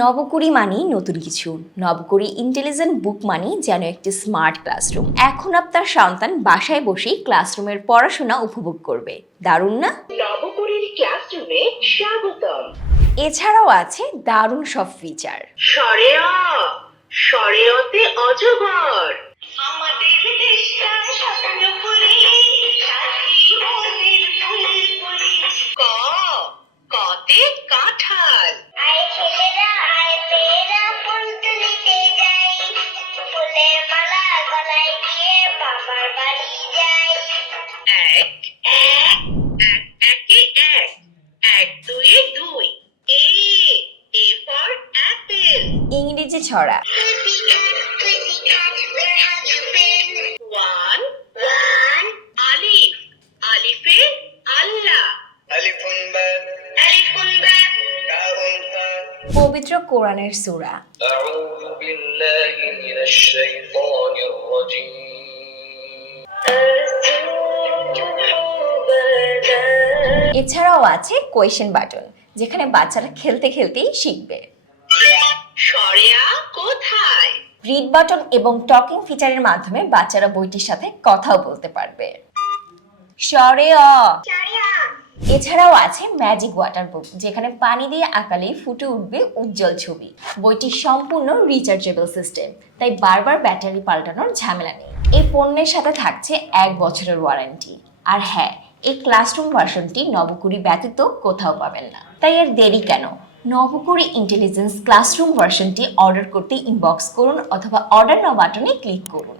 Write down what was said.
নবকুড়ি মানি নতুন কিছু। নবকুড়ি ইন্টেলিজেন্ট বুক মানি যেন একটি স্মার্ট ক্লাসরুম। এখন আপনার সন্তান বাসায় বসেই ক্লাসরুমের পড়াশোনা উপভোগ করবে। দারুণ না? নবকুড়ির ক্লাসরুমে স্বাগতম। এছাড়াও আছে দারুণ সব ফিচার। শরেয়তে অজগর, আমাদের দেশটা স্বপ্নপুরী, সাথী মোদের ফুলপুরি। কতে কাঁঠাল, আয় ছেলেরা আয় মেয়েরা ফুল তুলিতে যাই, ফুলের মালা গলায় দিয়ে বাবার বাড়ি যাই। এক এক একে এক, এক দুয়ে দুই, এ ফর অ্যাপেল। ইংরেজি ছড়া। পবিত্র কোরআনের সূরা। এছাড়াও আছে কোয়েশ্চেন বাটন, যেখানে বাচ্চারা খেলতে খেলতেই শিখবে। শরিয়া কোথায়? রিড বাটন এবং টকিং ফিচারের মাধ্যমে বাচ্চারা বইটির সাথে কথাও বলতে পারবে। এছাড়াও আছে ম্যাজিক ওয়াটার বুক, যেখানে পানি দিয়ে আঁকালেই ফুটে উঠবে উজ্জ্বল ছবি। বইটি সম্পূর্ণ রিচার্জেবল সিস্টেম, তাই বারবার ব্যাটারি পাল্টানোর ঝামেলা নেই। এই পণ্যের সাথে থাকছে 1 বছরের ওয়ারেন্টি। আর হ্যাঁ, এই ক্লাসরুম ভার্সনটি নবকুড়ি ব্যতীত কোথাও পাবেন না। তাই এর দেরি কেন? নবকুড়ি ইন্টেলিজেন্স ক্লাসরুম ভার্সনটি অর্ডার করতে ইনবক্স করুন অথবা অর্ডার নাও বাটনে ক্লিক করুন।